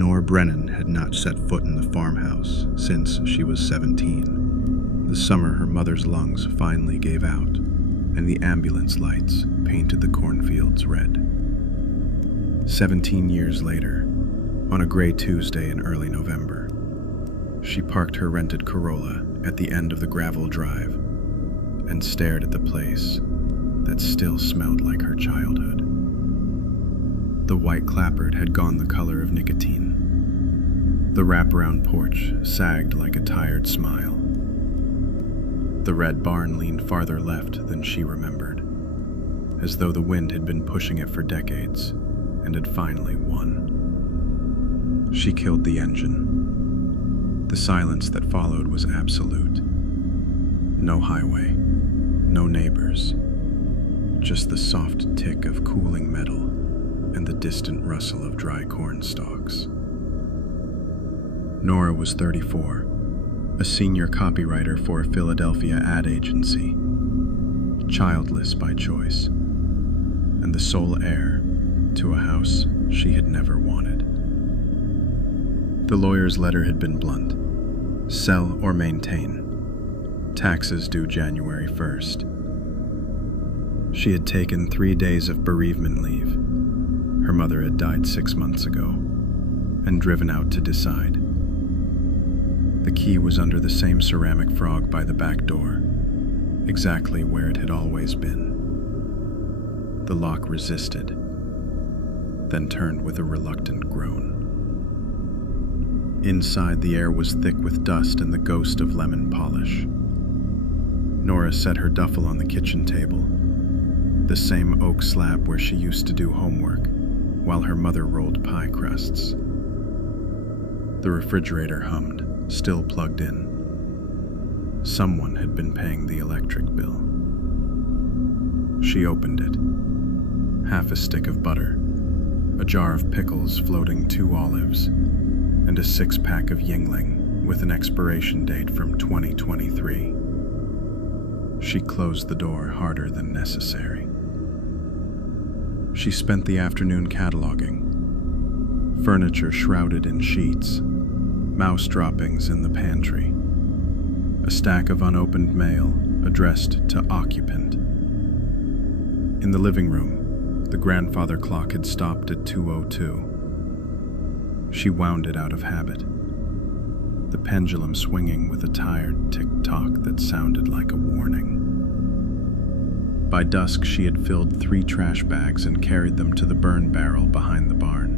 Nora Brennan had not set foot in the farmhouse since she was 17. The summer her mother's lungs finally gave out, and the ambulance lights painted the cornfields red. 17 years later, on a gray Tuesday in early November, she parked her rented Corolla at the end of the gravel drive and stared at the place that still smelled like her childhood. The white clapboard had gone the color of nicotine. The wraparound porch sagged like a tired smile. The red barn leaned farther left than she remembered, as though the wind had been pushing it for decades and had finally won. She killed the engine. The silence that followed was absolute. No highway, no neighbors, just the soft tick of cooling metal and the distant rustle of dry corn stalks. Nora was 34, a senior copywriter for a Philadelphia ad agency, childless by choice, and the sole heir to a house she had never wanted. The lawyer's letter had been blunt: sell or maintain. Taxes due January 1st. She had taken 3 days of bereavement leave. Her mother had died 6 months ago, and driven out to decide. The key was under the same ceramic frog by the back door, exactly where it had always been. The lock resisted, then turned with a reluctant groan. Inside, the air was thick with dust and the ghost of lemon polish. Nora set her duffel on the kitchen table, the same oak slab where she used to do homework, while her mother rolled pie crusts. The refrigerator hummed, still plugged in. Someone had been paying the electric bill. She opened it. Half a stick of butter, a jar of pickles floating 2 olives, and a 6-pack of Yingling with an expiration date from 2023. She closed the door harder than necessary. She spent the afternoon cataloging. Furniture shrouded in sheets, mouse droppings in the pantry, a stack of unopened mail addressed to occupant. In the living room, the grandfather clock had stopped at 2:02. She wound it out of habit, the pendulum swinging with a tired tick-tock that sounded like a warning. By dusk, she had filled 3 trash bags and carried them to the burn barrel behind the barn.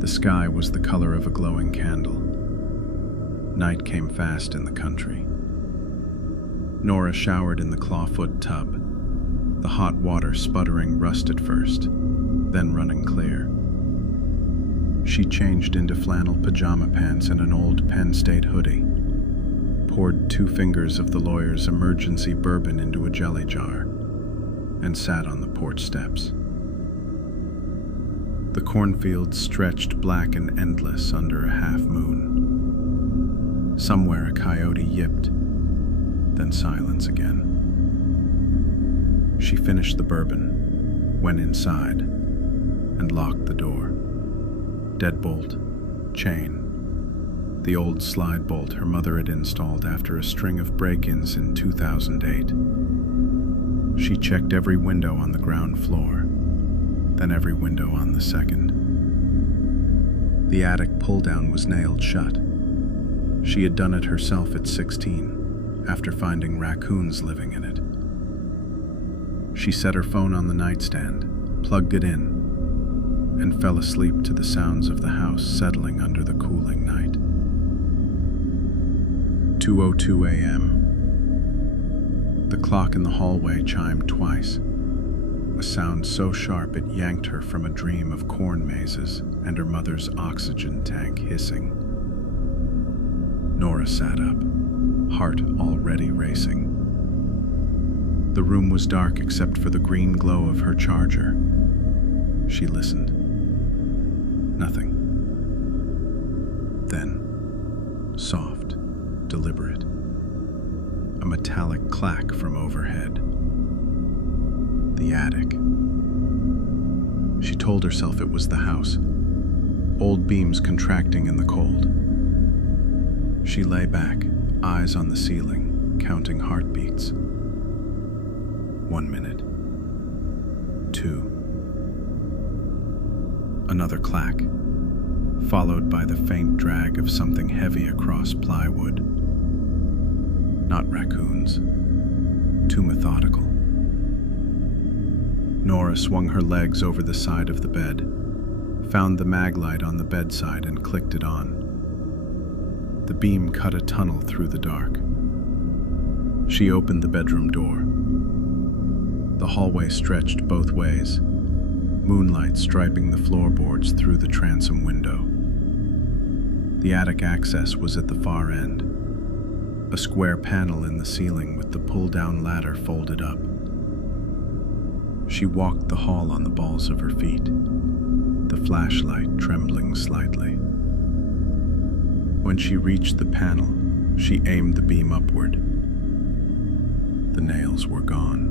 The sky was the color of a glowing candle. Night came fast in the country. Nora showered in the clawfoot tub, the hot water sputtering rust at first, then running clear. She changed into flannel pajama pants and an old Penn State hoodie, poured 2 fingers of the lawyer's emergency bourbon into a jelly jar, and sat on the porch steps. The cornfields stretched black and endless under a half-moon. Somewhere a coyote yipped, then silence again. She finished the bourbon, went inside, and locked the door. Deadbolt, chain, the old slide bolt her mother had installed after a string of break-ins in 2008. She checked every window on the ground floor, then every window on the second. The attic pull-down was nailed shut. She had done it herself at 16, after finding raccoons living in it. She set her phone on the nightstand, plugged it in, and fell asleep to the sounds of the house settling under the cooling night. 2:02 a.m. The clock in the hallway chimed twice, a sound so sharp it yanked her from a dream of corn mazes and her mother's oxygen tank hissing. Nora sat up, heart already racing. The room was dark except for the green glow of her charger. She listened. Nothing. Then, soft, deliberate, a metallic clack from overhead. The attic. She told herself it was the house, old beams contracting in the cold. She lay back, eyes on the ceiling, counting heartbeats. 1 minute. 2. Another clack, followed by the faint drag of something heavy across plywood. Not raccoons. Too methodical. Nora swung her legs over the side of the bed, found the mag light on the bedside and clicked it on. The beam cut a tunnel through the dark. She opened the bedroom door. The hallway stretched both ways, moonlight striping the floorboards through the transom window. The attic access was at the far end, a square panel in the ceiling with the pull-down ladder folded up. She walked the hall on the balls of her feet, the flashlight trembling slightly. When she reached the panel, she aimed the beam upward. The nails were gone.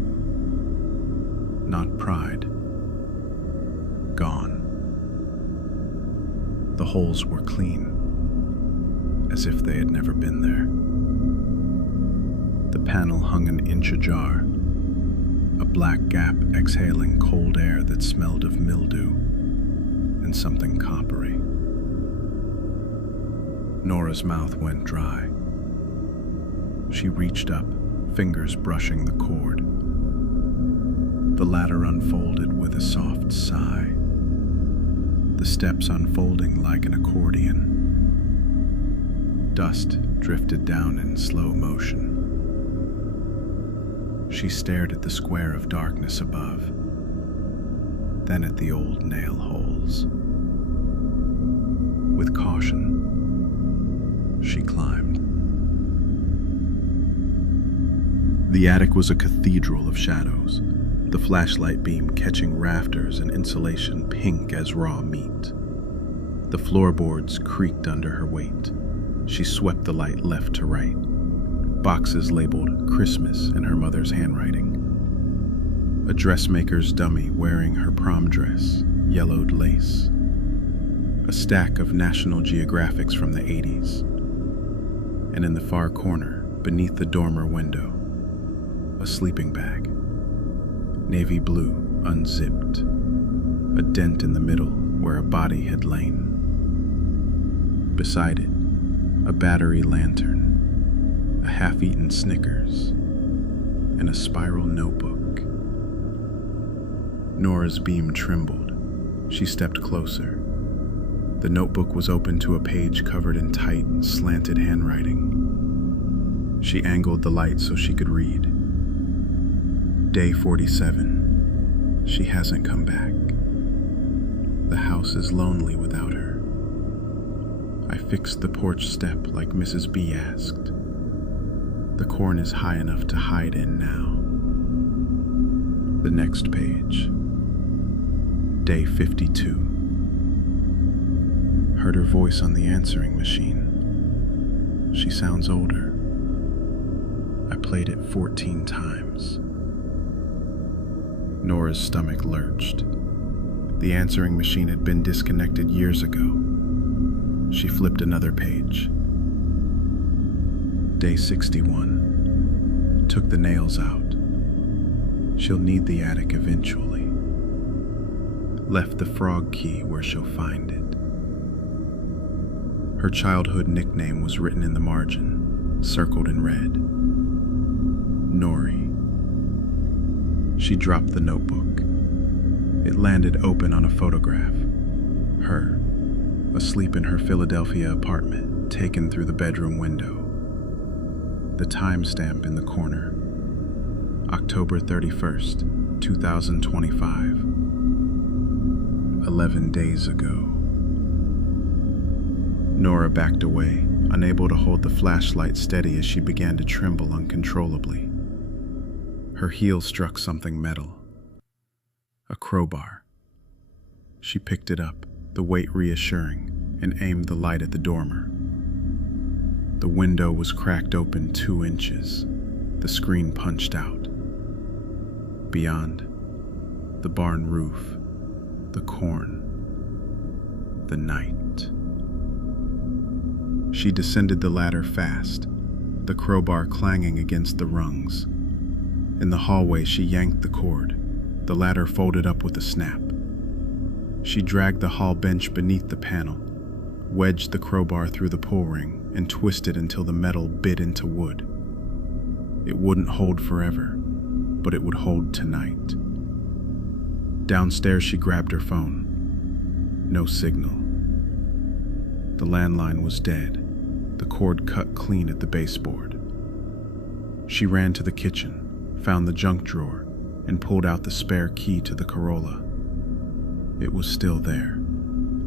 Not pried. Gone. The holes were clean, as if they had never been there. The panel hung an inch ajar, a black gap exhaling cold air that smelled of mildew and something coppery. Nora's mouth went dry. She reached up, fingers brushing the cord. The ladder unfolded with a soft sigh, the steps unfolding like an accordion. Dust drifted down in slow motion. She stared at the square of darkness above, then at the old nail holes. With caution, she climbed. The attic was a cathedral of shadows, the flashlight beam catching rafters and insulation pink as raw meat. The floorboards creaked under her weight. She swept the light left to right. Boxes labeled Christmas in her mother's handwriting. A dressmaker's dummy wearing her prom dress, yellowed lace. A stack of National Geographics from the 80s. And in the far corner, beneath the dormer window, a sleeping bag. Navy blue, unzipped. A dent in the middle where a body had lain. Beside it, a battery lantern, a half-eaten Snickers, and a spiral notebook. Nora's beam trembled. She stepped closer. The notebook was open to a page covered in tight, slanted handwriting. She angled the light so she could read. Day 47. She hasn't come back. The house is lonely without her. I fixed the porch step like Mrs. B asked. The corn is high enough to hide in now. The next page. Day 52. Heard her voice on the answering machine. She sounds older. I played it 14 times. Nora's stomach lurched. The answering machine had been disconnected years ago. She flipped another page. Day 61. Took the nails out. She'll need the attic eventually. Left the frog key where she'll find it. Her childhood nickname was written in the margin, circled in red. Nori. She dropped the notebook. It landed open on a photograph. Her, asleep in her Philadelphia apartment, taken through the bedroom window. The timestamp in the corner. October 31st, 2025. 11 days ago. Nora backed away, unable to hold the flashlight steady as she began to tremble uncontrollably. Her heel struck something metal. A crowbar. She picked it up, the weight reassuring, and aimed the light at the dormer. The window was cracked open 2 inches, the screen punched out. Beyond, the barn roof, the corn. the night. She descended the ladder fast, the crowbar clanging against the rungs. In the hallway, she yanked the cord. The ladder folded up with a snap. She dragged the hall bench beneath the panel, wedged the crowbar through the pull ring, and twisted until the metal bit into wood. It wouldn't hold forever, but it would hold tonight. Downstairs, she grabbed her phone. No signal. The landline was dead, the cord cut clean at the baseboard. She ran to the kitchen, found the junk drawer, and pulled out the spare key to the Corolla. It was still there.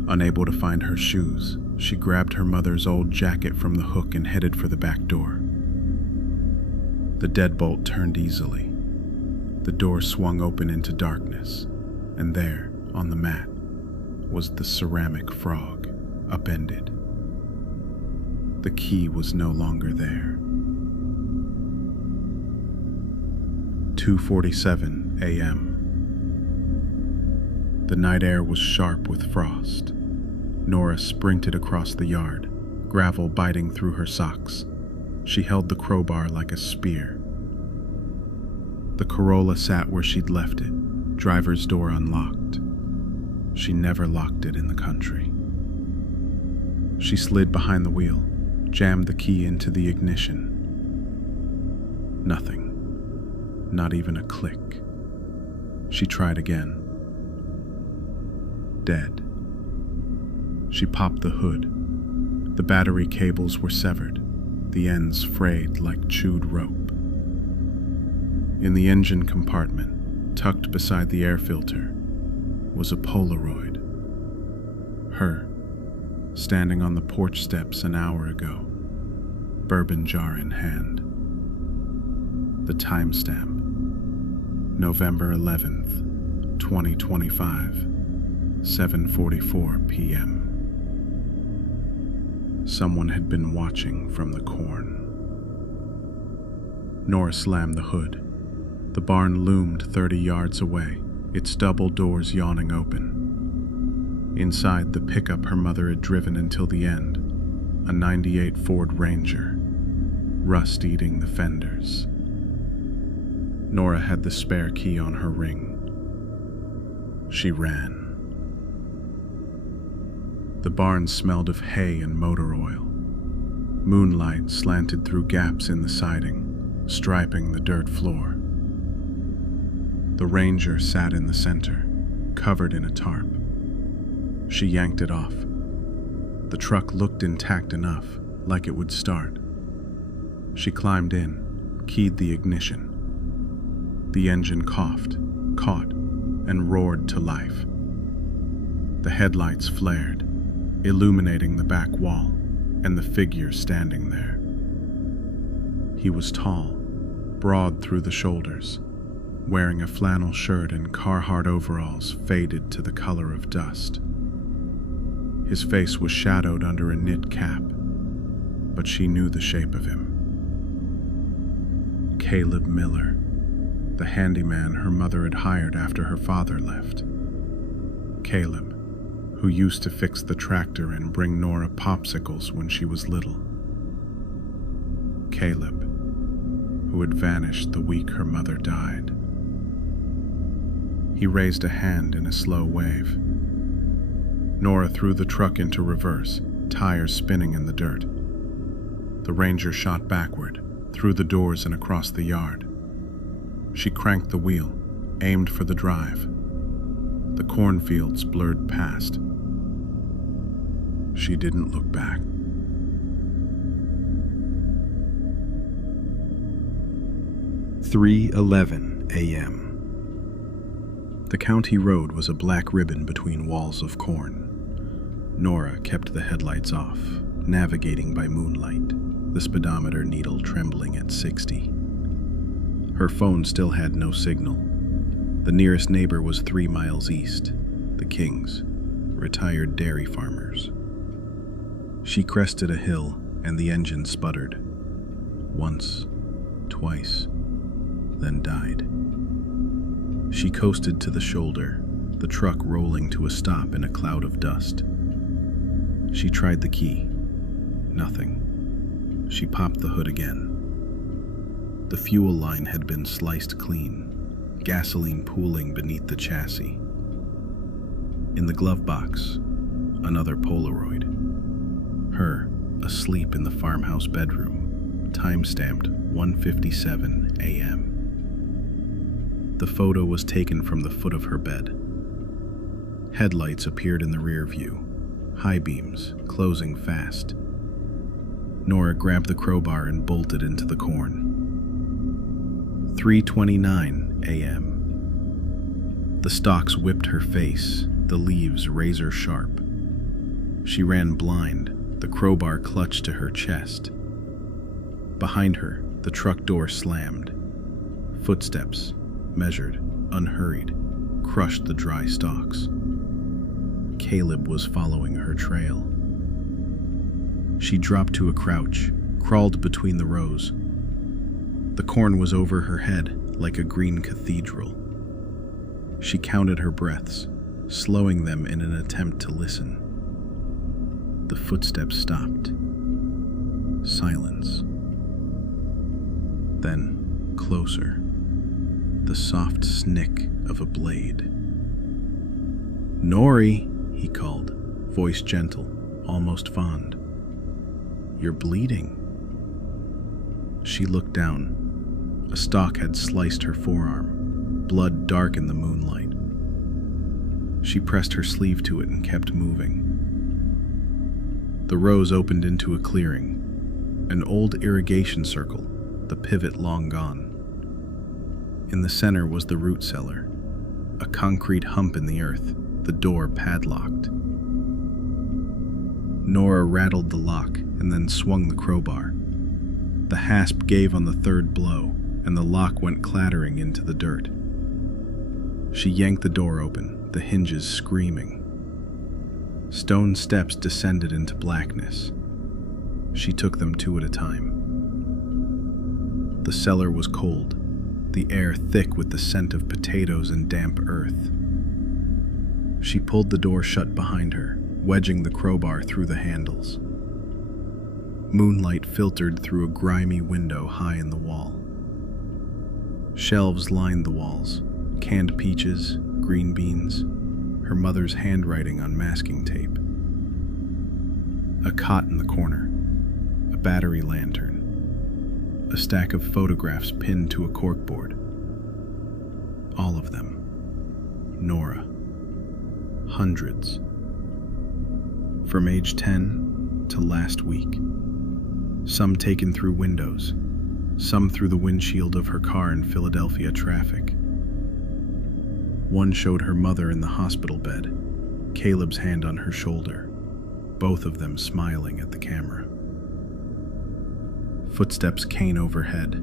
Unable to find her shoes, she grabbed her mother's old jacket from the hook and headed for the back door. The deadbolt turned easily. The door swung open into darkness, and there, on the mat, was the ceramic frog, upended. The key was no longer there. 2:47 a.m. The night air was sharp with frost. Nora sprinted across the yard, gravel biting through her socks. She held the crowbar like a spear. The Corolla sat where she'd left it, driver's door unlocked. She never locked it in the country. She slid behind the wheel, jammed the key into the ignition. Nothing. Not even a click. She tried again. Dead. She popped the hood. The battery cables were severed, the ends frayed like chewed rope. In the engine compartment, tucked beside the air filter, was a Polaroid. Her, standing on the porch steps an hour ago, bourbon jar in hand. The timestamp, November 11th, 2025, 7:44 p.m. Someone had been watching from the corn. Nora slammed the hood. The barn loomed 30 yards away, its double doors yawning open. Inside, the pickup her mother had driven until the end, a '98 Ford Ranger, rust eating the fenders. Nora had the spare key on her ring. She ran. The barn smelled of hay and motor oil. Moonlight slanted through gaps in the siding, striping the dirt floor. The Ranger sat in the center, covered in a tarp. She yanked it off. The truck looked intact enough, like it would start. She climbed in, keyed the ignition. The engine coughed, caught, and roared to life. The headlights flared, illuminating the back wall and the figure standing there. He was tall, broad through the shoulders, wearing a flannel shirt and Carhartt overalls faded to the color of dust. His face was shadowed under a knit cap, but she knew the shape of him. Caleb Miller, the handyman her mother had hired after her father left. Caleb, who used to fix the tractor and bring Nora popsicles when she was little. Caleb, who had vanished the week her mother died. He raised a hand in a slow wave. Nora threw the truck into reverse, tires spinning in the dirt. The Ranger shot backward, through the doors and across the yard. She cranked the wheel, aimed for the drive. The cornfields blurred past. She didn't look back. 3:11 a.m. The county road was a black ribbon between walls of corn. Nora kept the headlights off, navigating by moonlight, the speedometer needle trembling at 60. Her phone still had no signal. The nearest neighbor was 3 miles east, the Kings, retired dairy farmers. She crested a hill and the engine sputtered. Once, twice, then died. She coasted to the shoulder, the truck rolling to a stop in a cloud of dust. She tried the key. Nothing. She popped the hood again. The fuel line had been sliced clean, gasoline pooling beneath the chassis. In the glove box, another Polaroid. Her, asleep in the farmhouse bedroom, time-stamped 1:57 a.m. The photo was taken from the foot of her bed. Headlights appeared in the rear view, high beams closing fast. Nora grabbed the crowbar and bolted into the corn. 3:29 a.m. The stalks whipped her face, the leaves razor sharp. She ran blind, the crowbar clutched to her chest. Behind her, the truck door slammed. Footsteps, measured, unhurried, crushed the dry stalks. Caleb was following her trail. She dropped to a crouch, crawled between the rows. The corn was over her head like a green cathedral. She counted her breaths, slowing them in an attempt to listen. The footsteps stopped. Silence. Then, closer. The soft snick of a blade. "Nori," he called, voice gentle, almost fond. "You're bleeding." She looked down. A stalk had sliced her forearm, blood dark in the moonlight. She pressed her sleeve to it and kept moving. The rows opened into a clearing, an old irrigation circle, the pivot long gone. In the center was the root cellar, a concrete hump in the earth, the door padlocked. Nora rattled the lock and then swung the crowbar. The hasp gave on the third blow, and the lock went clattering into the dirt. She yanked the door open, the hinges screaming. Stone steps descended into blackness. She took them two at a time. The cellar was cold, the air thick with the scent of potatoes and damp earth. She pulled the door shut behind her, wedging the crowbar through the handles. Moonlight filtered through a grimy window high in the wall. Shelves lined the walls, canned peaches, green beans, her mother's handwriting on masking tape. A cot in the corner, a battery lantern, a stack of photographs pinned to a corkboard. All of them. Nora. Hundreds. From age 10 to last week. Some taken through windows, some through the windshield of her car in Philadelphia traffic. One showed her mother in the hospital bed, Caleb's hand on her shoulder, both of them smiling at the camera. Footsteps came overhead.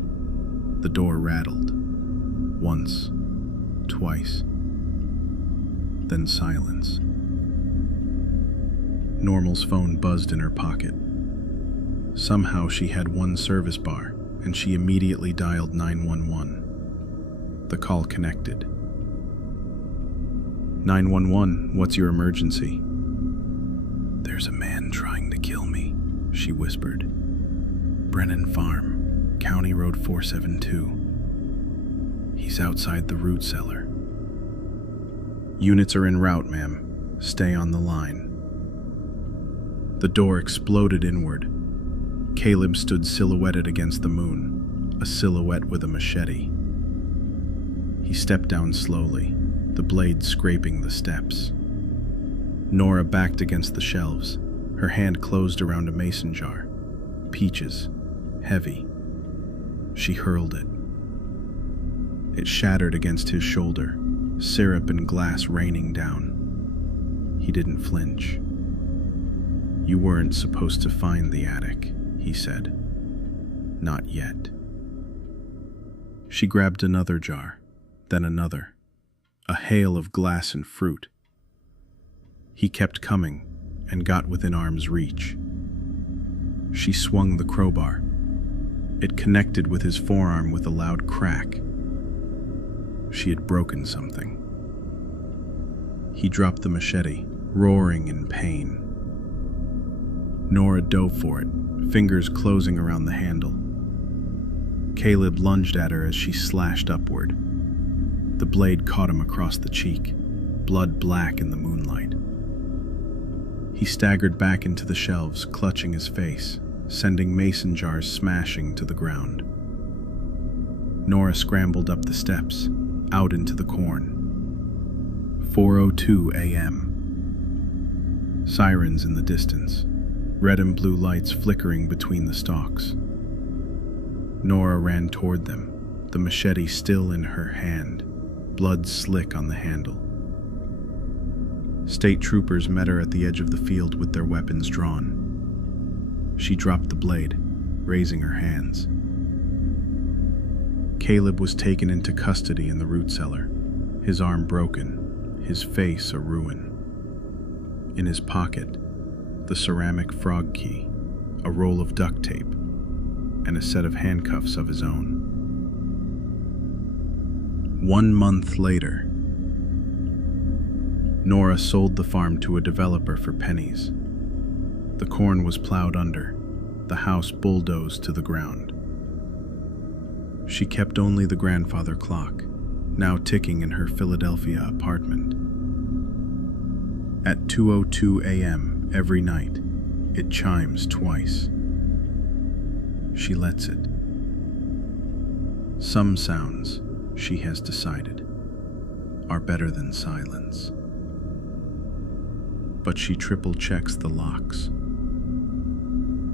The door rattled. Once, twice. Then silence. Normal's phone buzzed in her pocket. Somehow she had one service bar, and she immediately dialed 911. The call connected. 911, what's your emergency? There's a man trying to kill me, she whispered. Brennan Farm, County Road 472. He's outside the root cellar. Units are en route, ma'am. Stay on the line. The door exploded inward. Caleb stood silhouetted against the moon, a silhouette with a machete. He stepped down slowly, the blade scraping the steps. Nora backed against the shelves, her hand closed around a mason jar. Peaches, heavy. She hurled it. It shattered against his shoulder, syrup and glass raining down. He didn't flinch. You weren't supposed to find the attic, he said. Not yet. She grabbed another jar, then another, a hail of glass and fruit. He kept coming and got within arm's reach. She swung the crowbar. It connected with his forearm with a loud crack. She had broken something. He dropped the machete, roaring in pain. Nora dove for it, fingers closing around the handle. Caleb lunged at her as she slashed upward. The blade caught him across the cheek, blood black in the moonlight. He staggered back into the shelves, clutching his face, sending mason jars smashing to the ground. Nora scrambled up the steps, out into the corn. 4:02 a.m. Sirens in the distance, red and blue lights flickering between the stalks. Nora ran toward them, the machete still in her hand, blood slick on the handle. State troopers met her at the edge of the field with their weapons drawn. She dropped the blade, raising her hands. Caleb was taken into custody in the root cellar, his arm broken, his face a ruin. In his pocket, the ceramic frog key, a roll of duct tape, and a set of handcuffs of his own. 1 month later, Nora sold the farm to a developer for pennies. The corn was plowed under, the house bulldozed to the ground. She kept only the grandfather clock, now ticking in her Philadelphia apartment. At 2:02 a.m. every night, it chimes twice. She lets it. Some sounds, she has decided, are better than silence. But she triple checks the locks,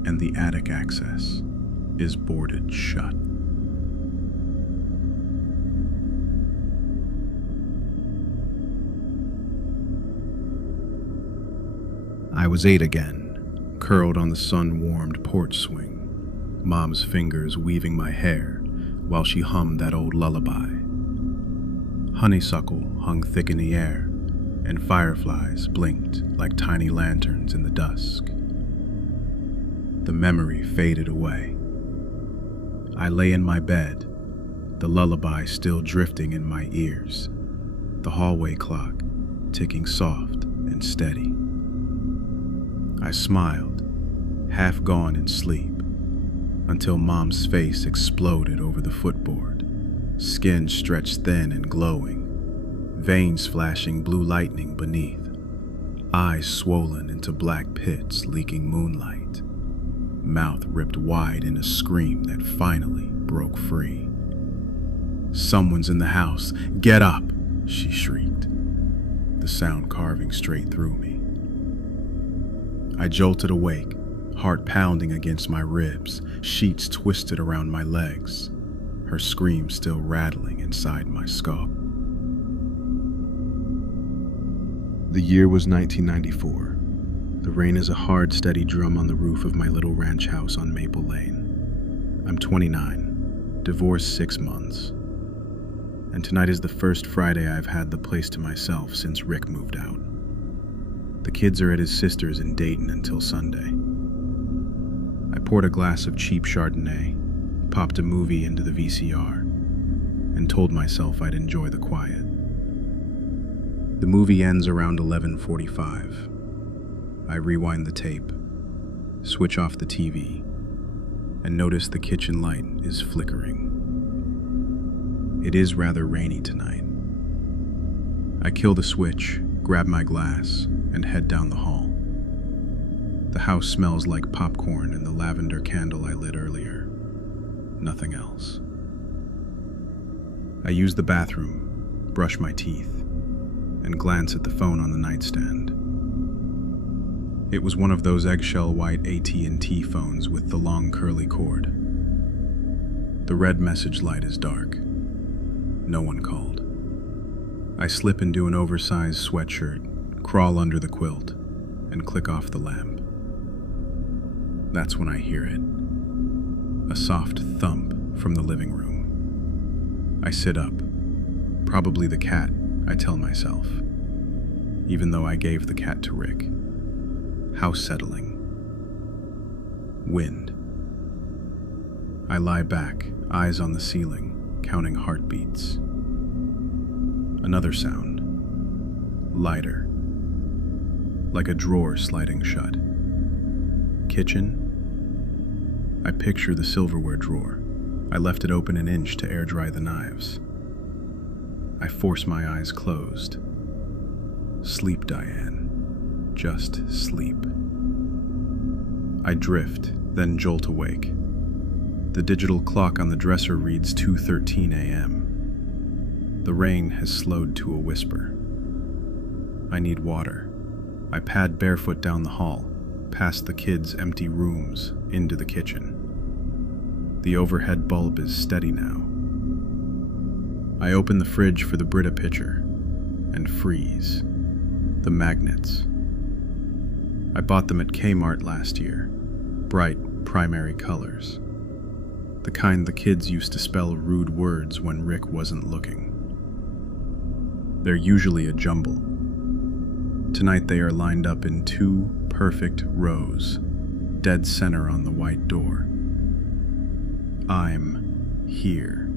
and the attic access is boarded shut. I was 8 again, curled on the sun-warmed porch swing, Mom's fingers weaving my hair while she hummed that old lullaby. Honeysuckle hung thick in the air, and fireflies blinked like tiny lanterns in the dusk. The memory faded away. I lay in my bed, the lullaby still drifting in my ears, the hallway clock ticking soft and steady. I smiled, half gone in sleep, until Mom's face exploded over the footboard, skin stretched thin and glowing, veins flashing blue lightning beneath, eyes swollen into black pits leaking moonlight, mouth ripped wide in a scream that finally broke free. "Someone's in the house! Get up!" she shrieked, the sound carving straight through me. I jolted awake, heart pounding against my ribs, sheets twisted around my legs, her scream still rattling inside my skull. The year was 1994. The rain is a hard, steady drum on the roof of my little ranch house on Maple Lane. I'm 29, divorced 6 months, and tonight is the first Friday I've had the place to myself since Rick moved out. The kids are at his sister's in Dayton until Sunday. I poured a glass of cheap Chardonnay, popped a movie into the VCR, and told myself I'd enjoy the quiet. The movie ends around 11:45. I rewind the tape, switch off the TV, and notice the kitchen light is flickering. It is rather rainy tonight. I kill the switch, grab my glass, and head down the hall. The house smells like popcorn and the lavender candle I lit earlier. Nothing else. I use the bathroom, brush my teeth, and glance at the phone on the nightstand. It was one of those eggshell white AT&T phones with the long curly cord. The red message light is dark. No one called. I slip into an oversized sweatshirt, crawl under the quilt, and click off the lamp. That's when I hear it. A soft thump from the living room. I sit up. Probably the cat, I tell myself, even though I gave the cat to Rick. House settling. Wind. I lie back, eyes on the ceiling, counting heartbeats. Another sound. Lighter. Like a drawer sliding shut. Kitchen? I picture the silverware drawer. I left it open an inch to air dry the knives. I force my eyes closed. Sleep, Diane. Just sleep. I drift, then jolt awake. The digital clock on the dresser reads 2:13 a.m. The rain has slowed to a whisper. I need water. I pad barefoot down the hall, past the kids' empty rooms, into the kitchen. The overhead bulb is steady now. I open the fridge for the Brita pitcher and freeze. The magnets. I bought them at Kmart last year. Bright, primary colors. The kind the kids used to spell rude words when Rick wasn't looking. They're usually a jumble. Tonight they are lined up in 2 perfect rows, dead center on the white door. I'm here.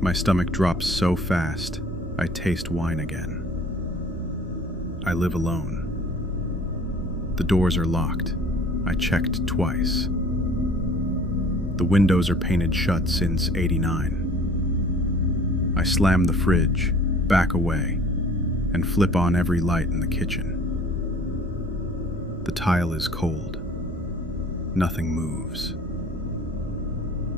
My stomach drops so fast, I taste wine again. I live alone. The doors are locked. I checked twice. The windows are painted shut since '89. I slam the fridge, back away, and flip on every light in the kitchen. The tile is cold. Nothing moves.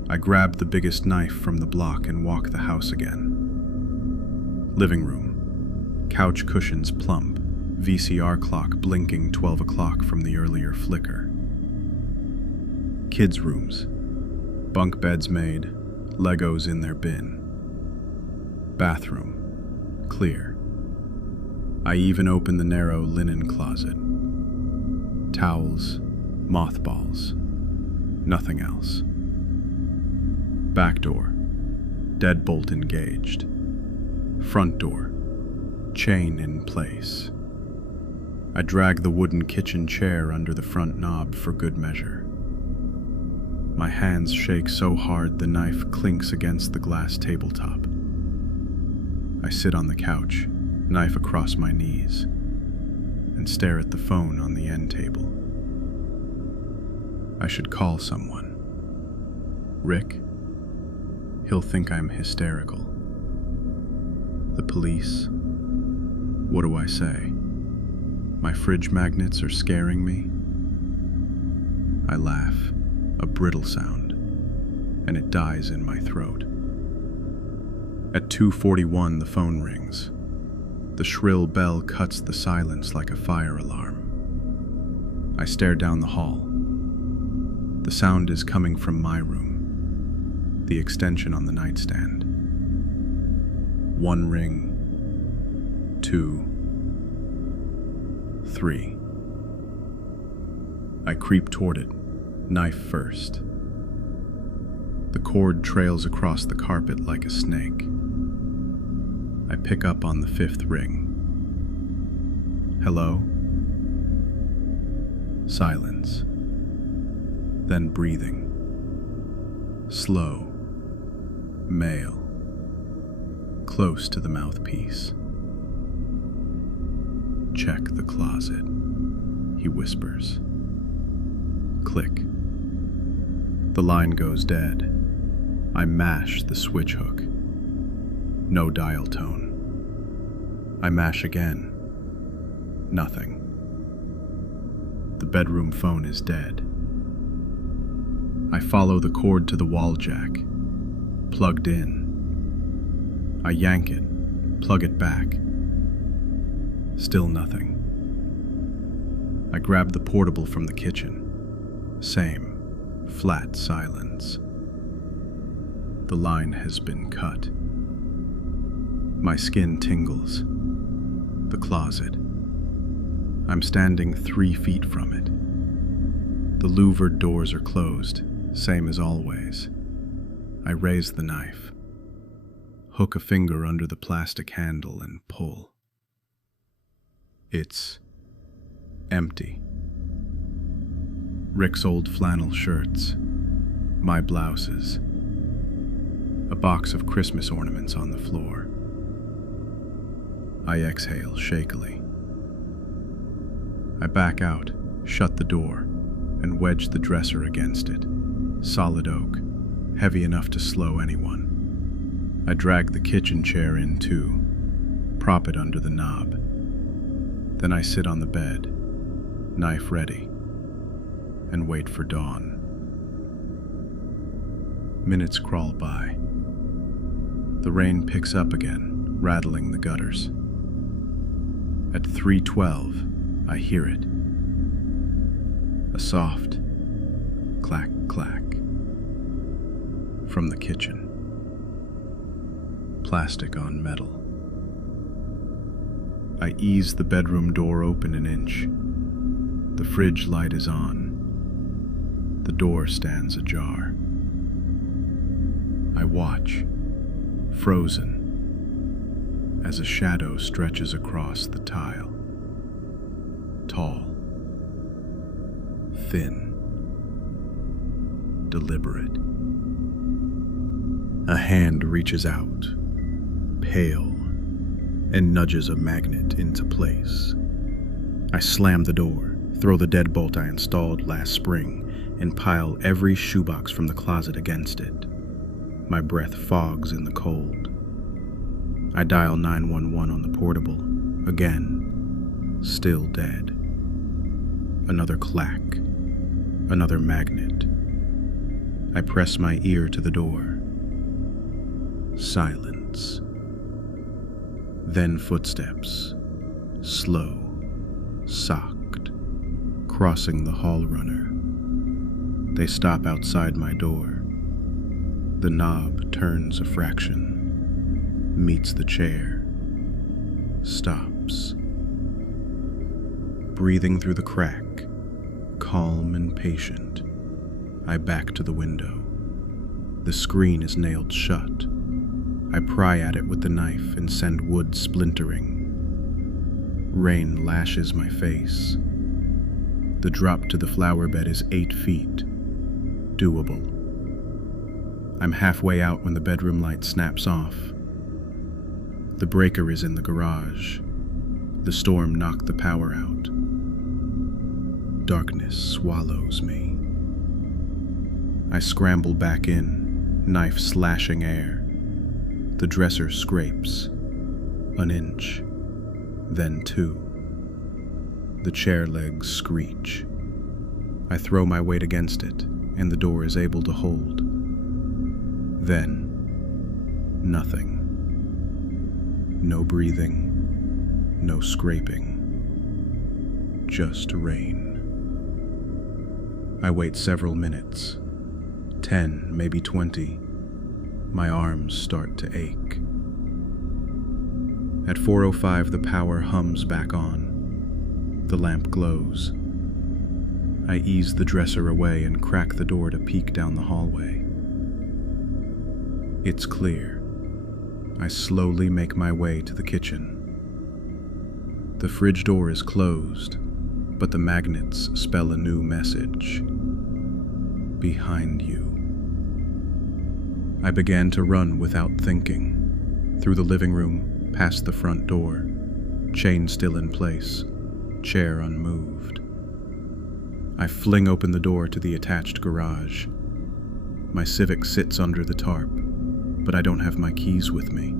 I grab the biggest knife from the block and walk the house again. Living room. Couch cushions plump. VCR clock blinking 12 o'clock from the earlier flicker. Kids' rooms. Bunk beds made. Legos in their bin. Bathroom. Clear. I even open the narrow linen closet. Towels, mothballs, nothing else. Back door, deadbolt engaged. Front door, chain in place. I drag the wooden kitchen chair under the front knob for good measure. My hands shake so hard the knife clinks against the glass tabletop. I sit on the couch, knife across my knees, and stare at the phone on the end table. I should call someone. Rick? He'll think I'm hysterical. The police? What do I say? My fridge magnets are scaring me? I laugh, a brittle sound, and it dies in my throat. At 2:41, the phone rings. The shrill bell cuts the silence like a fire alarm. I stare down the hall. The sound is coming from my room, the extension on the nightstand. 1 ring, 2, 3. I creep toward it, knife first. The cord trails across the carpet like a snake. I pick up on the 5th ring. Hello? Silence. Then breathing. Slow. Male. Close to the mouthpiece. Check the closet, he whispers. Click. The line goes dead. I mash the switch hook. No dial tone. I mash again. Nothing. The bedroom phone is dead. I follow the cord to the wall jack. Plugged in. I yank it, plug it back. Still nothing. I grab the portable from the kitchen. Same, flat silence. The line has been cut. My skin tingles. The closet. I'm standing 3 feet from it. The louvered doors are closed, same as always. I raise the knife. Hook a finger under the plastic handle and pull. It's empty. Rick's old flannel shirts, my blouses, a box of Christmas ornaments on the floor. I exhale shakily. I back out, shut the door, and wedged the dresser against it. Solid oak, heavy enough to slow anyone. I dragged the kitchen chair in too, prop it under the knob. Then I sit on the bed, knife ready, and wait for dawn. Minutes crawl by. The rain picks up again, rattling the gutters. At 3:12, I hear it. A soft clack, clack from the kitchen. Plastic on metal. I ease the bedroom door open an inch. The fridge light is on. The door stands ajar. I watch, frozen, as a shadow stretches across the tile. Tall, thin, deliberate. A hand reaches out, pale, and nudges a magnet into place. I slam the door, throw the deadbolt I installed last spring, and pile every shoebox from the closet against it. My breath fogs in the cold. I dial 911 on the portable, again, still dead. Another clack, another magnet. I press my ear to the door. Silence. Then footsteps, slow, socked, crossing the hall runner. They stop outside my door. The knob turns a fraction, meets the chair, stops. Breathing through the crack, calm and patient, I back to the window. The screen is nailed shut. I pry at it with the knife and send wood splintering. Rain lashes my face. The drop to the flower bed is 8 feet. Doable. I'm halfway out when the bedroom light snaps off. The breaker is in the garage. The storm knocked the power out. Darkness swallows me. I scramble back in, knife slashing air. The dresser scrapes. An inch, then 2. The chair legs screech. I throw my weight against it, and the door is able to hold. Then, nothing. No breathing, no scraping. Just rain. I wait several minutes, 10, maybe 20. My arms start to ache. At 4:05, the power hums back on. The lamp glows. I ease the dresser away and crack the door to peek down the hallway. It's clear. I slowly make my way to the kitchen. The fridge door is closed, but the magnets spell a new message. Behind you. I began to run without thinking. Through the living room, past the front door. Chain still in place, chair unmoved. I fling open the door to the attached garage. My Civic sits under the tarp, but I don't have my keys with me.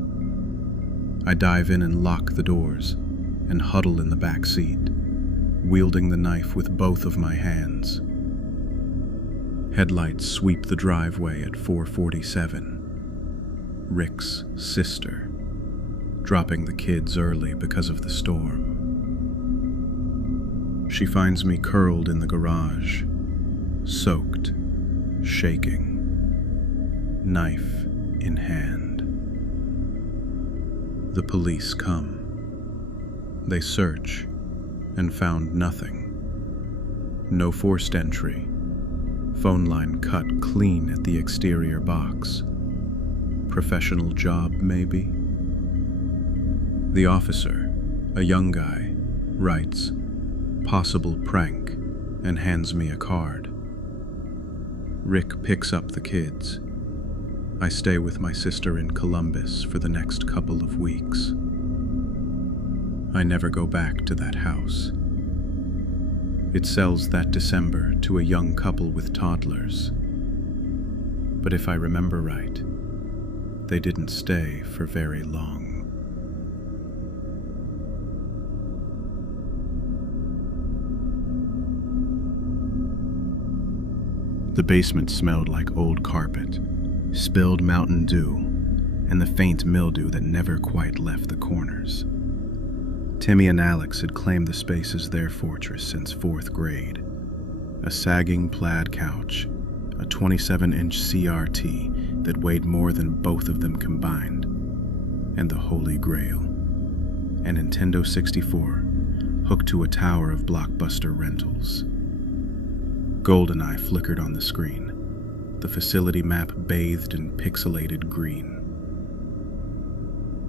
I dive in and lock the doors, and huddle in the back seat, wielding the knife with both of my hands. Headlights sweep the driveway at 4:47. Rick's sister, dropping the kids early because of the storm. She finds me curled in the garage, soaked, shaking, knife in hand. The police come. They search and found nothing. No forced entry. Phone line cut clean at the exterior box. Professional job, maybe? The officer, a young guy, writes, "Possible prank," and hands me a card. Rick picks up the kids. I stay with my sister in Columbus for the next couple of weeks. I never go back to that house. It sells that December to a young couple with toddlers. But if I remember right, they didn't stay for very long. The basement smelled like old carpet, spilled Mountain Dew, and the faint mildew that never quite left the corners. Timmy and Alex had claimed the space as their fortress since 4th grade. A sagging plaid couch, a 27-inch CRT that weighed more than both of them combined, and the Holy Grail, a Nintendo 64 hooked to a tower of Blockbuster rentals. GoldenEye flickered on the screen, the facility map bathed in pixelated green.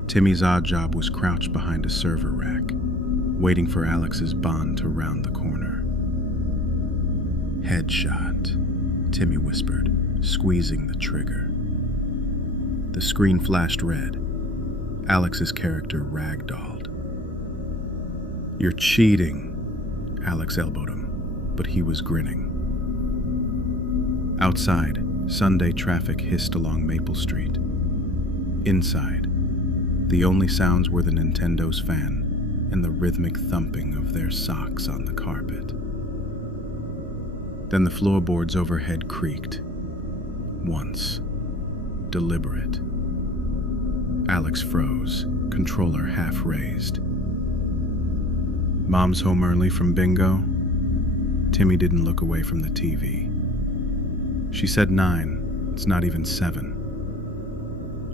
Timmy's odd job was crouched behind a server rack, waiting for Alex's Bond to round the corner. "Headshot," Timmy whispered, squeezing the trigger. The screen flashed red. Alex's character ragdolled. "You're cheating," Alex elbowed him, but he was grinning. Outside, Sunday traffic hissed along Maple Street. Inside, the only sounds were the Nintendo's fan and the rhythmic thumping of their socks on the carpet. Then the floorboards overhead creaked. Once. Deliberate. Alex froze, controller half raised. "Mom's home early from bingo?" Timmy didn't look away from the TV. "She said 9. It's not even 7.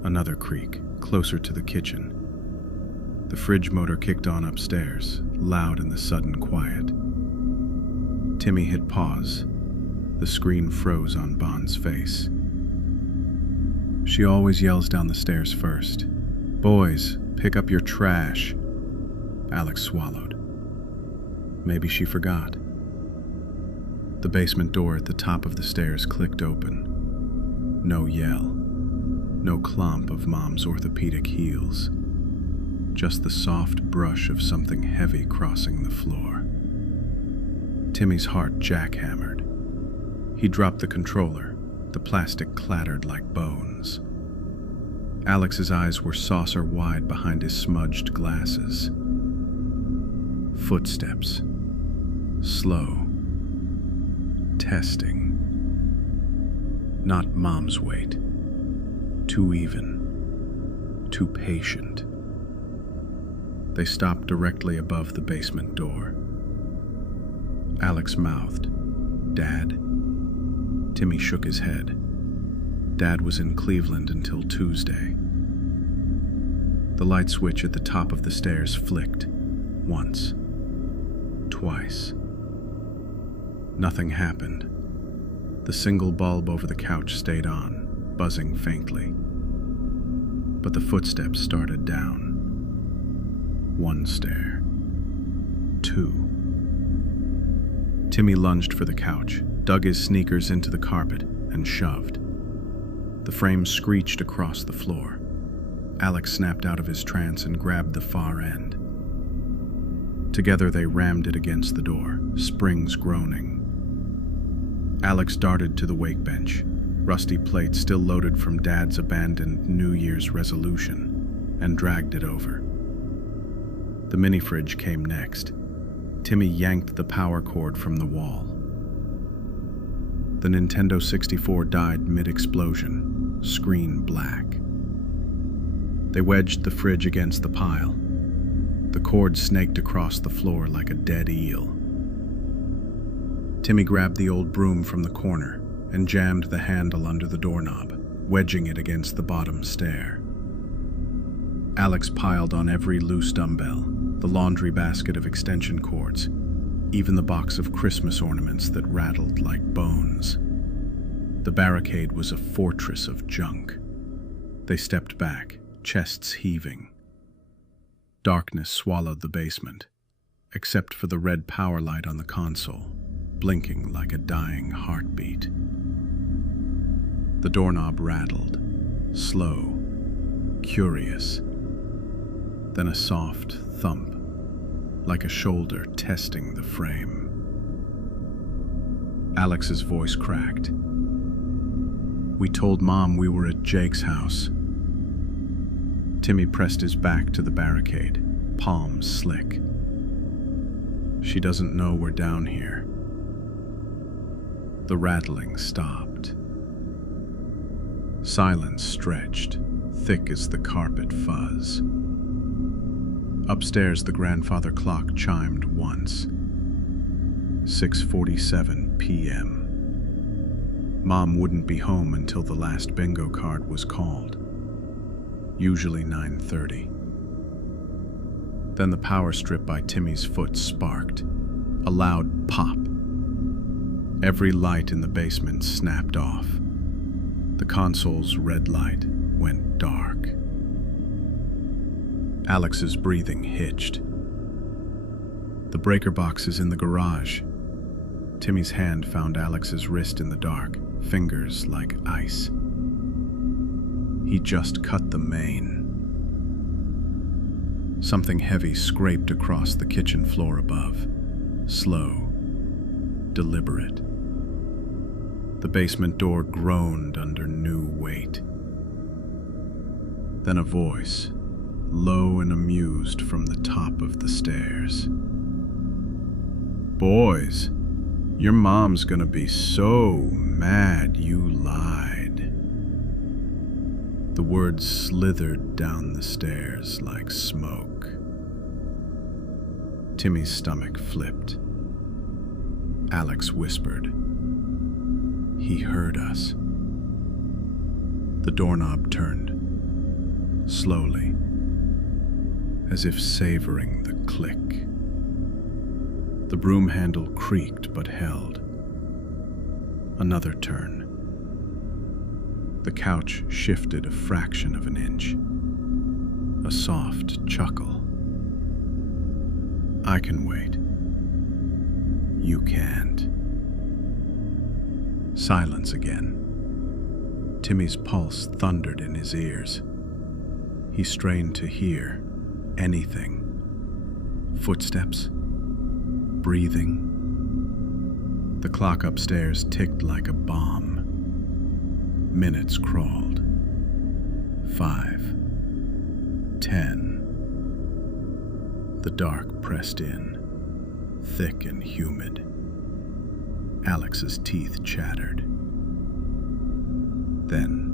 Another creak, closer to the kitchen. The fridge motor kicked on upstairs, loud in the sudden quiet. Timmy hit pause. The screen froze on Bond's face. "She always yells down the stairs first. 'Boys, pick up your trash.'" Alex swallowed. Maybe she forgot. The basement door at the top of the stairs clicked open. No yell. No clomp of Mom's orthopedic heels. Just the soft brush of something heavy crossing the floor. Timmy's heart jackhammered. He dropped the controller. The plastic clattered like bones. Alex's eyes were saucer wide behind his smudged glasses. Footsteps. Slow. Testing. Not Mom's weight. Too even. Too patient. They stopped directly above the basement door. Alex mouthed, "Dad?" Timmy shook his head. Dad was in Cleveland until Tuesday. The light switch at the top of the stairs flicked. Once. Twice. Nothing happened. The single bulb over the couch stayed on, buzzing faintly. But the footsteps started down. 1 stair. 2. Timmy lunged for the couch, dug his sneakers into the carpet, and shoved. The frame screeched across the floor. Alex snapped out of his trance and grabbed the far end. Together they rammed it against the door, springs groaning. Alex darted to the wake bench, rusty plate still loaded from Dad's abandoned New Year's resolution, and dragged it over. The mini-fridge came next. Timmy yanked the power cord from the wall. The Nintendo 64 died mid-explosion, screen black. They wedged the fridge against the pile. The cord snaked across the floor like a dead eel. Timmy grabbed the old broom from the corner and jammed the handle under the doorknob, wedging it against the bottom stair. Alex piled on every loose dumbbell, the laundry basket of extension cords, even the box of Christmas ornaments that rattled like bones. The barricade was a fortress of junk. They stepped back, chests heaving. Darkness swallowed the basement, except for the red power light on the console, blinking like a dying heartbeat. The doorknob rattled, slow, curious. Then a soft thump, like a shoulder testing the frame. Alex's voice cracked. "We told Mom we were at Jake's house." Timmy pressed his back to the barricade, palms slick. "She doesn't know we're down here." The rattling stopped. Silence stretched, thick as the carpet fuzz. Upstairs, the grandfather clock chimed once. 6:47 p.m. Mom wouldn't be home until the last bingo card was called, usually 9:30. Then the power strip by Timmy's foot sparked, a loud pop. Every light in the basement snapped off. The console's red light went dark. Alex's breathing hitched. "The breaker box is in the garage." Timmy's hand found Alex's wrist in the dark, fingers like ice. He just cut the main. Something heavy scraped across the kitchen floor above. Slow, deliberate. The basement door groaned under new weight. Then a voice, low and amused from the top of the stairs. "Boys, your mom's gonna be so mad you lied." The words slithered down the stairs like smoke. Timmy's stomach flipped. Alex whispered, "He heard us." The doorknob turned, slowly, as if savoring the click. The broom handle creaked but held. Another turn. The couch shifted a fraction of an inch. A soft chuckle. "I can wait. You can't." Silence again. Timmy's pulse thundered in his ears. He strained to hear anything. Footsteps. Breathing. The clock upstairs ticked like a bomb. Minutes crawled. 5. 10. The dark pressed in, thick and humid. Alex's teeth chattered. Then,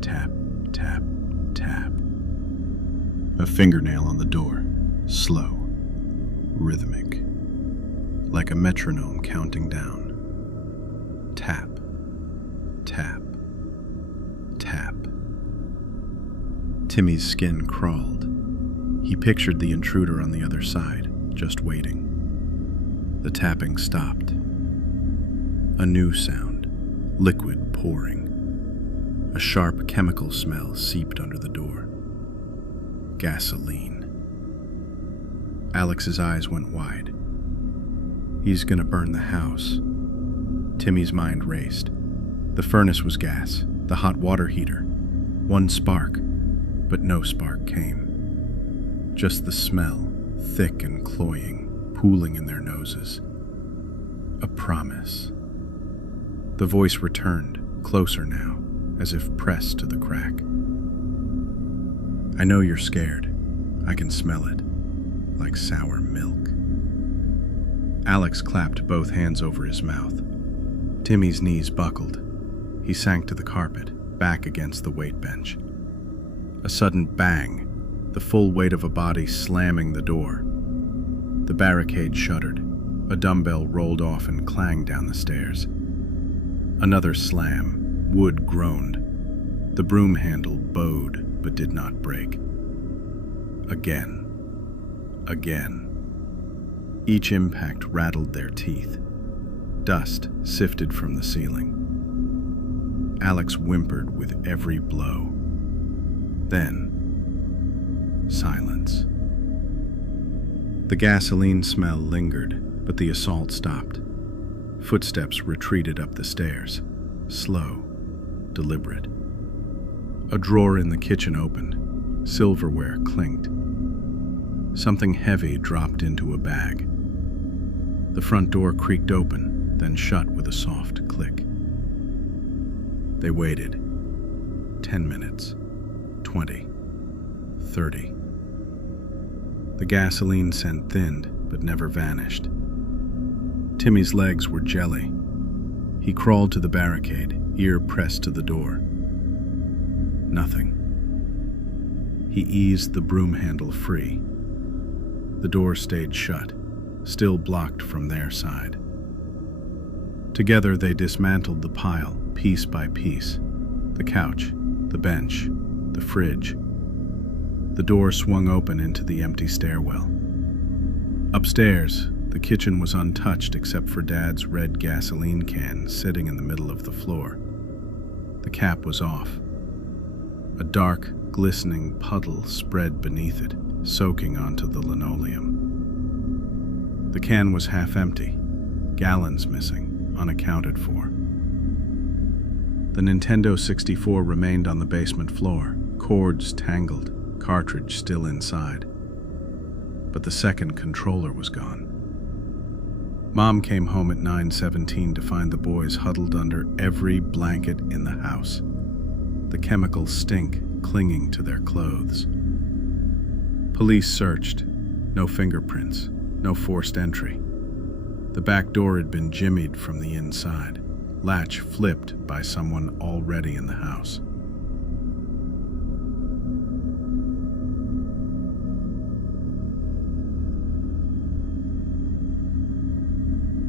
tap, tap, tap. A fingernail on the door, slow, rhythmic, like a metronome counting down. Tap, tap, tap. Timmy's skin crawled. He pictured the intruder on the other side, just waiting. The tapping stopped. A new sound, liquid pouring. A sharp chemical smell seeped under the door. Gasoline. Alex's eyes went wide. He's gonna burn the house. Timmy's mind raced. The furnace was gas, the hot water heater. One spark, but no spark came. Just the smell, thick and cloying, pooling in their noses. A promise. The voice returned, closer now, as if pressed to the crack. "I know you're scared. I can smell it, like sour milk." Alex clapped both hands over his mouth. Timmy's knees buckled. He sank to the carpet, back against the weight bench. A sudden bang, the full weight of a body slamming the door. The barricade shuddered. A dumbbell rolled off and clanged down the stairs. Another slam. Wood groaned. The broom handle bowed but did not break. Again. Again. Each impact rattled their teeth. Dust sifted from the ceiling. Alex whimpered with every blow. Then, silence. The gasoline smell lingered, but the assault stopped. Footsteps retreated up the stairs, slow, deliberate. A drawer in the kitchen opened. Silverware clinked. Something heavy dropped into a bag. The front door creaked open, then shut with a soft click. They waited. 10 minutes. 20. 30. The gasoline scent thinned, but never vanished. Timmy's legs were jelly. He crawled to the barricade, ear pressed to the door. Nothing. He eased the broom handle free. The door stayed shut, still blocked from their side. Together they dismantled the pile, piece by piece. The couch, the bench, the fridge. The door swung open into the empty stairwell. Upstairs, the kitchen was untouched except for Dad's red gasoline can sitting in the middle of the floor. The cap was off. A dark, glistening puddle spread beneath it, soaking onto the linoleum. The can was half empty, gallons missing, unaccounted for. The Nintendo 64 remained on the basement floor, cords tangled, cartridge still inside. But the second controller was gone. Mom came home at 9:17 to find the boys huddled under every blanket in the house, the chemical stink clinging to their clothes. Police searched. No fingerprints, no forced entry. The back door had been jimmied from the inside, latch flipped by someone already in the house.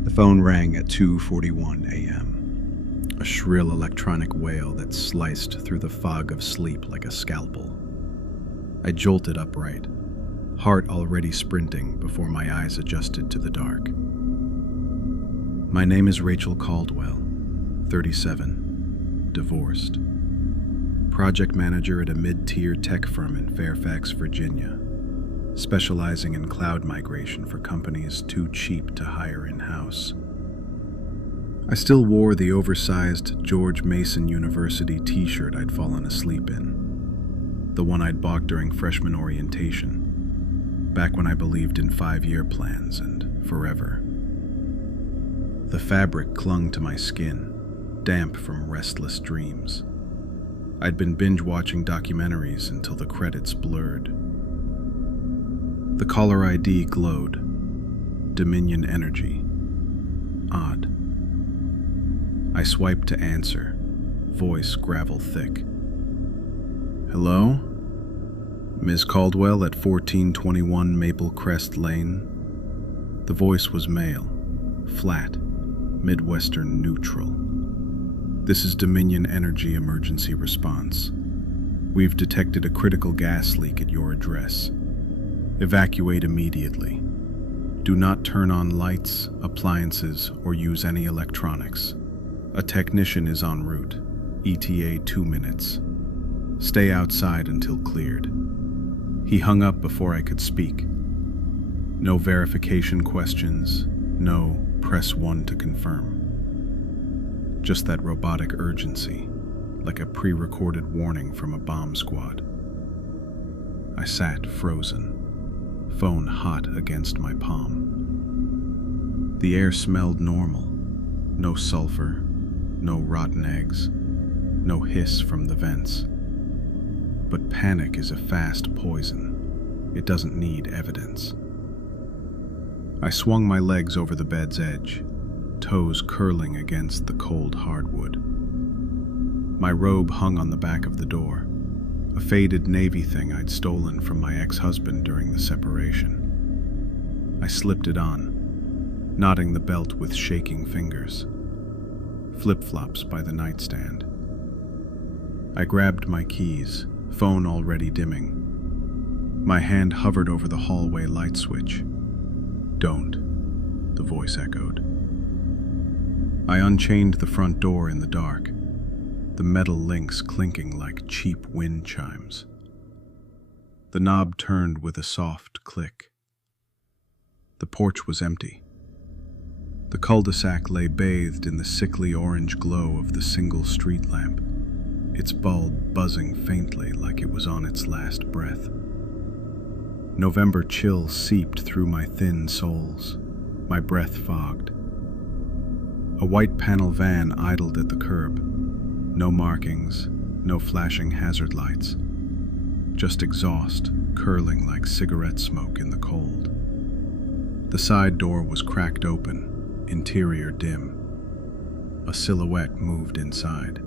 The phone rang at 2:41 a.m. A shrill electronic wail that sliced through the fog of sleep like a scalpel. I jolted upright, heart already sprinting before my eyes adjusted to the dark. My name is Rachel Caldwell, 37, divorced. Project manager at a mid-tier tech firm in Fairfax, Virginia, specializing in cloud migration for companies too cheap to hire in-house. I still wore the oversized George Mason University t-shirt I'd fallen asleep in, the one I'd bought during freshman orientation, back when I believed in 5-year plans and forever. The fabric clung to my skin, damp from restless dreams. I'd been binge-watching documentaries until the credits blurred. The caller ID glowed. Dominion Energy. Odd. I swiped to answer, voice gravel thick. Hello? Ms. Caldwell at 1421 Maple Crest Lane? The voice was male, flat, Midwestern neutral. This is Dominion Energy Emergency Response. We've detected a critical gas leak at your address. Evacuate immediately. Do not turn on lights, appliances, or use any electronics. A technician is en route. ETA 2 minutes. Stay outside until cleared. He hung up before I could speak. No verification questions, no press 1 to confirm. Just that robotic urgency, like a pre-recorded warning from a bomb squad. I sat frozen, phone hot against my palm. The air smelled normal. No sulfur, no rotten eggs, no hiss from the vents. But panic is a fast poison. It doesn't need evidence. I swung my legs over the bed's edge, toes curling against the cold hardwood. My robe hung on the back of the door, a faded navy thing I'd stolen from my ex-husband during the separation. I slipped it on, knotting the belt with shaking fingers. Flip-flops by the nightstand. I grabbed my keys, phone already dimming. My hand hovered over the hallway light switch. Don't, the voice echoed. I unchained the front door in the dark, the metal links clinking like cheap wind chimes. The knob turned with a soft click. The porch was empty. The cul-de-sac lay bathed in the sickly orange glow of the single street lamp, its bulb buzzing faintly like it was on its last breath. November chill seeped through my thin soles, my breath fogged. A white panel van idled at the curb. No markings, no flashing hazard lights. Just exhaust curling like cigarette smoke in the cold. The side door was cracked open, interior dim. A silhouette moved inside.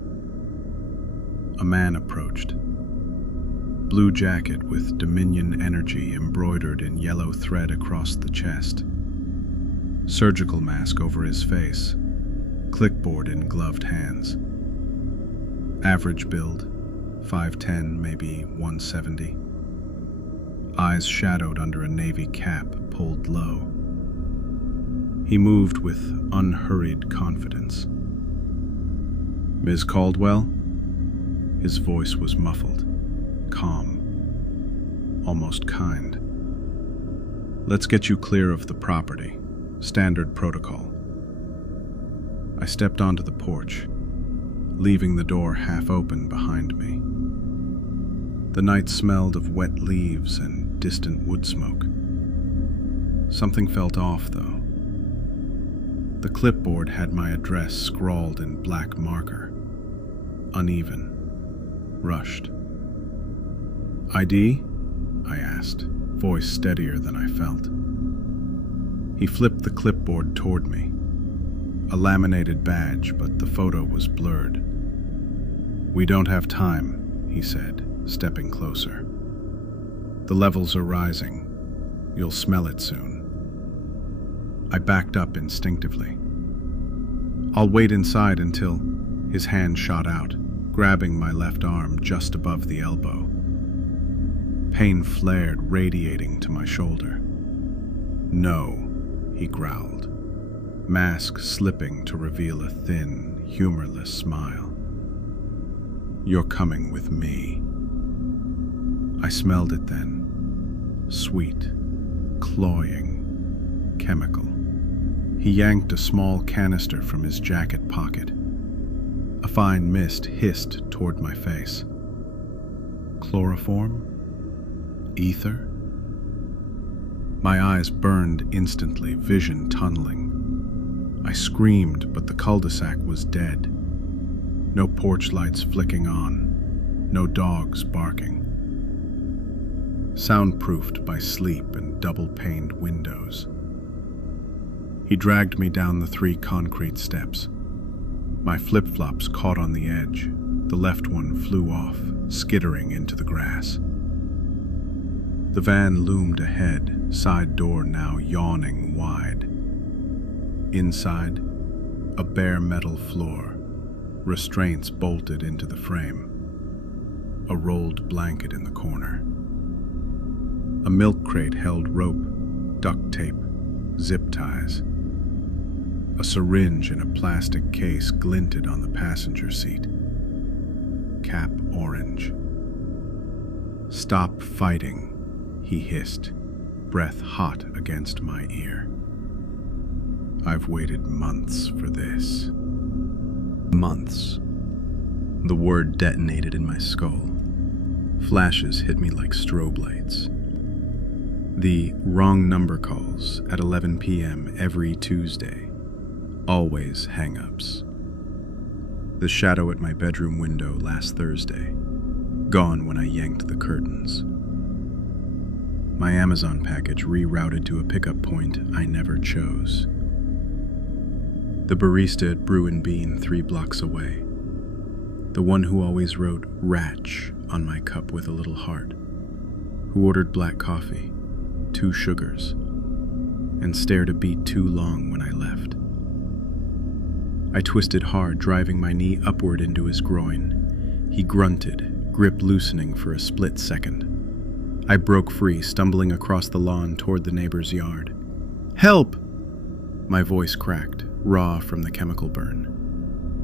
A man approached. Blue jacket with Dominion energy embroidered in yellow thread across the chest. Surgical mask over his face. Clipboard in gloved hands. Average build, 5'10", maybe 170. Eyes shadowed under a navy cap pulled low. He moved with unhurried confidence. "Ms. Caldwell?" His voice was muffled, calm, almost kind. "Let's get you clear of the property. Standard protocol." I stepped onto the porch, leaving the door half open behind me. The night smelled of wet leaves and distant wood smoke. Something felt off, though. The clipboard had my address scrawled in black marker. Uneven. Rushed. "ID?" I asked, voice steadier than I felt. He flipped the clipboard toward me. A laminated badge, but the photo was blurred. "We don't have time," he said, stepping closer. "The levels are rising. You'll smell it soon." I backed up instinctively. "I'll wait inside until..." His hand shot out, grabbing my left arm just above the elbow. Pain flared, radiating to my shoulder. "No," he growled, mask slipping to reveal a thin, humorless smile. "You're coming with me." I smelled it then. Sweet, cloying, chemical. He yanked a small canister from his jacket pocket. A fine mist hissed toward my face. Chloroform? Ether? My eyes burned instantly, vision tunneling. I screamed, but the cul-de-sac was dead. No porch lights flicking on, no dogs barking. Soundproofed by sleep and double-paned windows. He dragged me down the 3 concrete steps. My flip-flops caught on the edge. The left one flew off, skittering into the grass. The van loomed ahead, side door now yawning wide. Inside, a bare metal floor, restraints bolted into the frame. A rolled blanket in the corner. A milk crate held rope, duct tape, zip ties. A syringe in a plastic case glinted on the passenger seat. Cap orange. "Stop fighting," he hissed, breath hot against my ear. "I've waited months for this." Months. The word detonated in my skull. Flashes hit me like strobe lights. The wrong number calls at 11 p.m. every Tuesday. Always hang-ups. The shadow at my bedroom window last Thursday. Gone when I yanked the curtains. My Amazon package rerouted to a pickup point I never chose. The barista at Brew and Bean 3 blocks away. The one who always wrote "Ratch" on my cup with a little heart. Who ordered black coffee, 2 sugars, and stared a beat too long when I left. I twisted hard, driving my knee upward into his groin. He grunted, grip loosening for a split second. I broke free, stumbling across the lawn toward the neighbor's yard. "Help!" My voice cracked, raw from the chemical burn.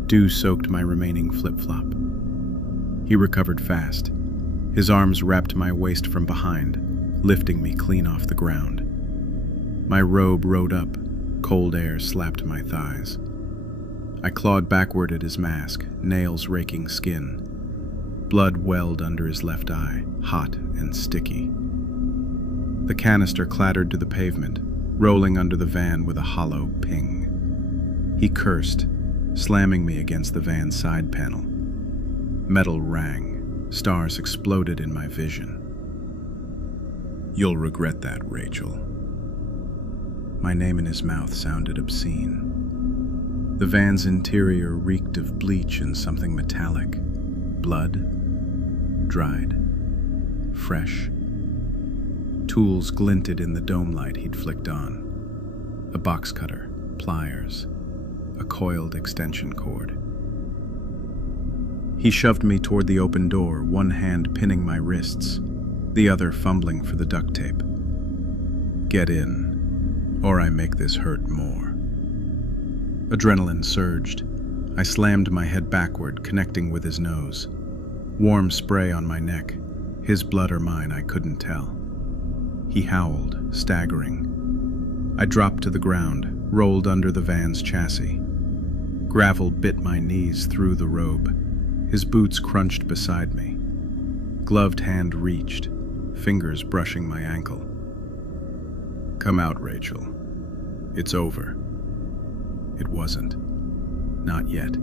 Dew soaked my remaining flip-flop. He recovered fast. His arms wrapped my waist from behind, lifting me clean off the ground. My robe rode up, cold air slapped my thighs. I clawed backward at his mask, nails raking skin. Blood welled under his left eye, hot and sticky. The canister clattered to the pavement, rolling under the van with a hollow ping. He cursed, slamming me against the van's side panel. Metal rang. Stars exploded in my vision. You'll regret that, Rachel. My name in his mouth sounded obscene. The van's interior reeked of bleach and something metallic. Blood. Dried. Fresh. Tools glinted in the dome light he'd flicked on. A box cutter, pliers, a coiled extension cord. He shoved me toward the open door, one hand pinning my wrists, the other fumbling for the duct tape. Get in, or I make this hurt more. Adrenaline surged. I slammed my head backward, connecting with his nose. Warm spray on my neck. His blood or mine, I couldn't tell. He howled, staggering. I dropped to the ground, rolled under the van's chassis. Gravel bit my knees through the robe. His boots crunched beside me. Gloved hand reached, fingers brushing my ankle. Come out, Rachel. It's over. It wasn't. Not yet.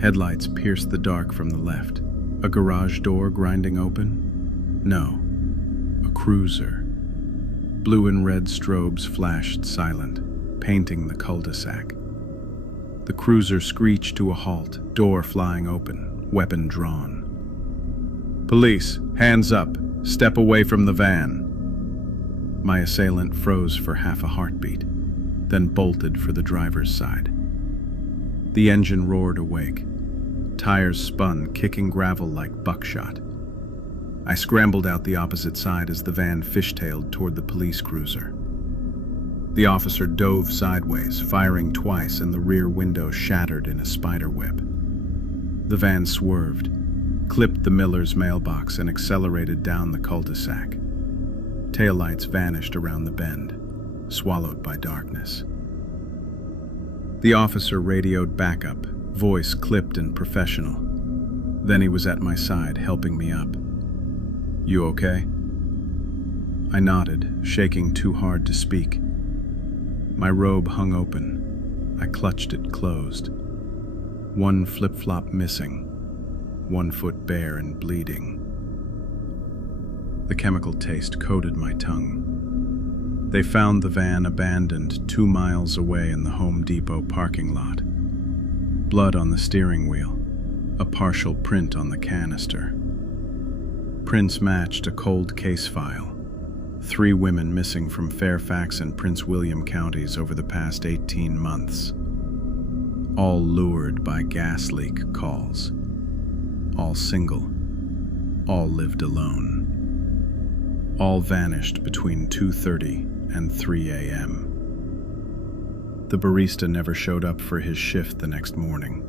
Headlights pierced the dark from the left. A garage door grinding open? No. A cruiser. Blue and red strobes flashed silent, painting the cul-de-sac. The cruiser screeched to a halt, door flying open, weapon drawn. Police, hands up, step away from the van. My assailant froze for half a heartbeat, then bolted for the driver's side. The engine roared awake. Tires spun, kicking gravel like buckshot. I scrambled out the opposite side as the van fishtailed toward the police cruiser. The officer dove sideways, firing twice, and the rear window shattered in a spiderweb. The van swerved, clipped the miller's mailbox, and accelerated down the cul-de-sac. Taillights vanished around the bend, swallowed by darkness. The officer radioed backup, voice clipped and professional. Then he was at my side, helping me up. You okay? I nodded, shaking too hard to speak. My robe hung open. I clutched it closed. One flip-flop missing, 1 foot bare and bleeding. The chemical taste coated my tongue. They found the van abandoned 2 miles away in the Home Depot parking lot. Blood on the steering wheel, a partial print on the canister. Prints matched a cold case file. 3 women missing from Fairfax and Prince William counties over the past 18 months. All lured by gas leak calls. All single. All lived alone. All vanished between 2:30 and 3 a.m. The barista never showed up for his shift the next morning.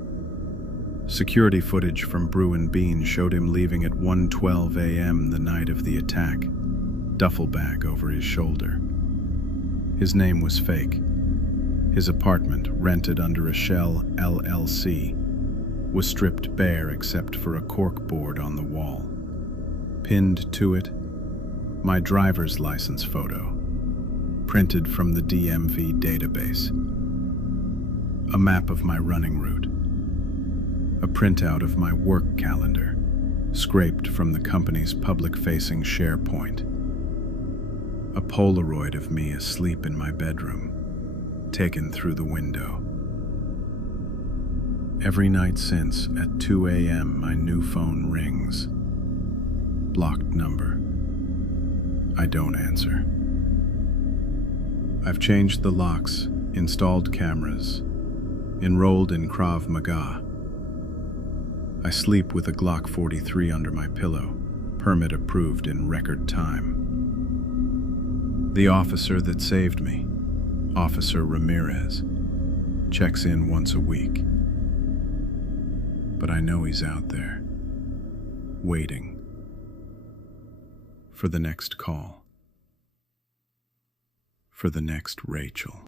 Security footage from Brew and Bean showed him leaving at 1:12 a.m. the night of the attack, duffel bag over his shoulder. His name was fake. His apartment, rented under a Shell LLC, was stripped bare except for a corkboard on the wall. Pinned to it, my driver's license photo, printed from the DMV database. A map of my running route. A printout of my work calendar, scraped from the company's public-facing SharePoint. A Polaroid of me asleep in my bedroom, taken through the window. Every night since, at 2 a.m., my new phone rings. Blocked number. I don't answer. I've changed the locks, installed cameras, enrolled in Krav Maga. I sleep with a Glock 43 under my pillow, permit approved in record time. The officer that saved me, Officer Ramirez, checks in once a week. But I know he's out there, waiting for the next call, for the next Rachel.